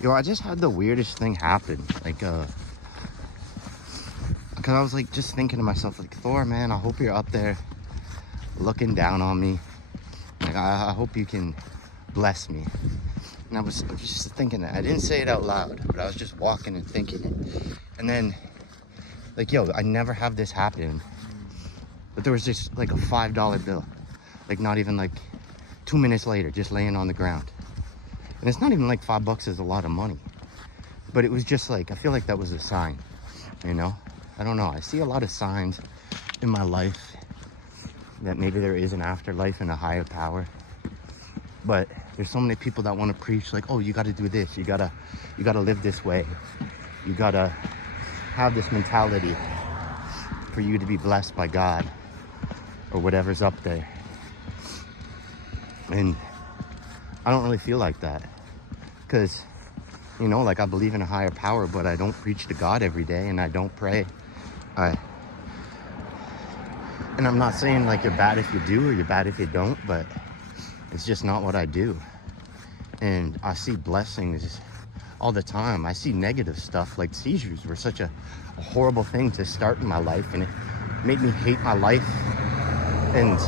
Yo, I just had the weirdest thing happen. Like, because I was like just thinking to myself, like, Thor, man, I hope you're up there looking down on me. Like, I hope you can bless me. And I was just thinking that. I didn't say it out loud, but I was just walking and thinking it. And then, like, yo, I never have this happen. But there was just like a $5 bill. Like, not even like 2 minutes later, just laying on the ground. And it's not even like $5 is a lot of money. But it was just like, I feel like that was a sign, you know? I don't know. I see a lot of signs in my life that maybe there is an afterlife and a higher power. But there's so many people that want to preach like, oh, you got to do this. You gotta live this way. You gotta have this mentality for you to be blessed by God or whatever's up there. And I don't really feel like that because, you know, like I believe in a higher power, but I don't preach to God every day and I don't pray. And I'm not saying like you're bad if you do or you're bad if you don't, but it's just not what I do. And I see blessings all the time. I see negative stuff, like seizures were such a horrible thing to start in my life, and it made me hate my life. And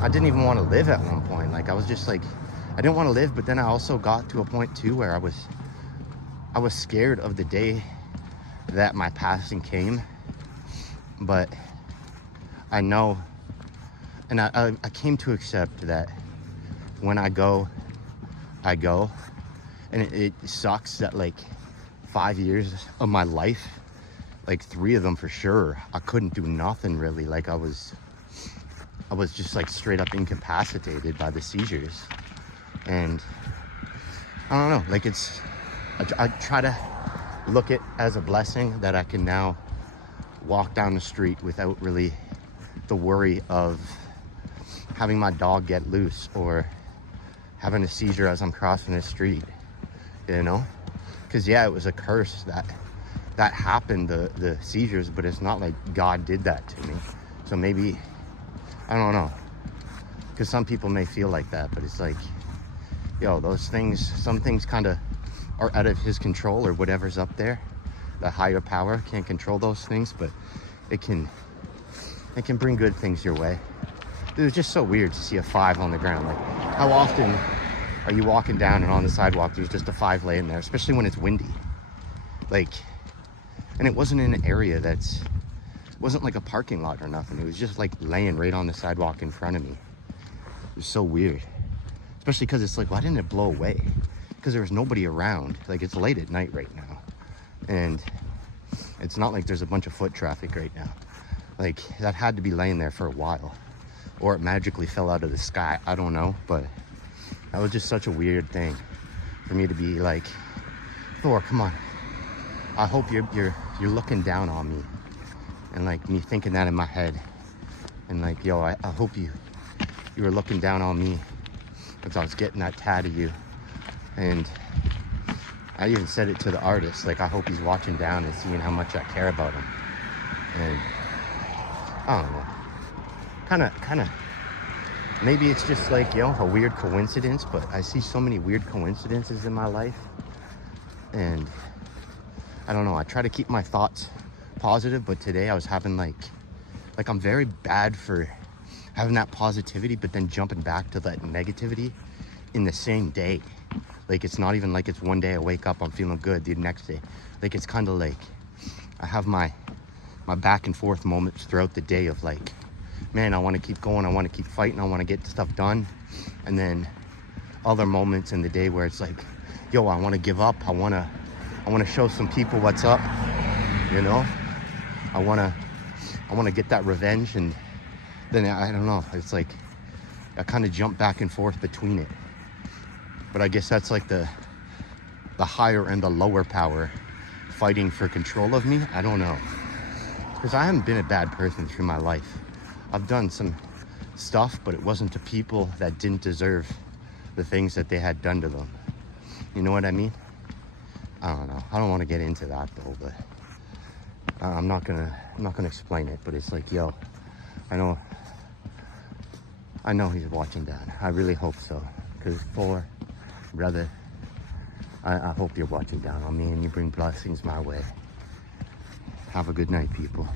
I didn't even want to live at one point. Like I was just like, I didn't want to live, but then I also got to a point too where I was scared of the day that my passing came. But I know, and I came to accept that when I go, I go. And it sucks that like 5 years of my life, like 3 of them for sure, I couldn't do nothing really. Like I was just like straight up incapacitated by the seizures. And I don't know, like I try to look it as a blessing that I can now walk down the street without really the worry of having my dog get loose or having a seizure as I'm crossing the street, you know? Because yeah, it was a curse that happened, the seizures, but it's not like God did that to me. So maybe, I don't know, because some people may feel like that, but it's like, yo, those things, some things kind of are out of his control or whatever's up there. The higher power can't control those things, but it can bring good things your way. It was just so weird to see a 5 on the ground. Like, how often are you walking down and on the sidewalk there's just a 5 laying there, especially when it's windy? Like, and it wasn't in an area it wasn't like a parking lot or nothing. It was just like laying right on the sidewalk in front of me. It was so weird, especially because it's like, why didn't it blow away? Because there was nobody around. Like, it's late at night right now, and it's not like there's a bunch of foot traffic right now. Like, that had to be laying there for a while, or it magically fell out of the sky. I don't know, but that was just such a weird thing for me to be like, Thor, come on. I hope you're looking down on me. And like me thinking that in my head. And like, yo, I hope you were looking down on me because I was getting that tattoo you. And I even said it to the artist, like, I hope he's watching down and seeing how much I care about him. And I don't know. Kind of, maybe it's just like, you know, a weird coincidence, but I see so many weird coincidences in my life. And I don't know, I try to keep my thoughts positive, but today I was having like I'm very bad for having that positivity, but then jumping back to that negativity in the same day. Like, it's not even like it's one day I wake up, I'm feeling good, the next day. Like, it's kind of like I have my back and forth moments throughout the day of like, man, I want to keep going, I want to keep fighting, I want to get stuff done. And then other moments in the day where it's like, yo, I want to give up, I want to show some people what's up, you know? I want to get that revenge. And then I don't know, it's like I kind of jump back and forth between it. But I guess that's like the higher and the lower power fighting for control of me. I don't know, because I haven't been a bad person through my life. I've done some stuff, but it wasn't to people that didn't deserve the things that they had done to them. You know what I mean? I don't know. I don't want to get into that though, but I'm not gonna explain it. But it's like, yo, I know he's watching down. I really hope so, because Thor, brother, I hope you're watching down on me and you bring blessings my way. Have a good night, people.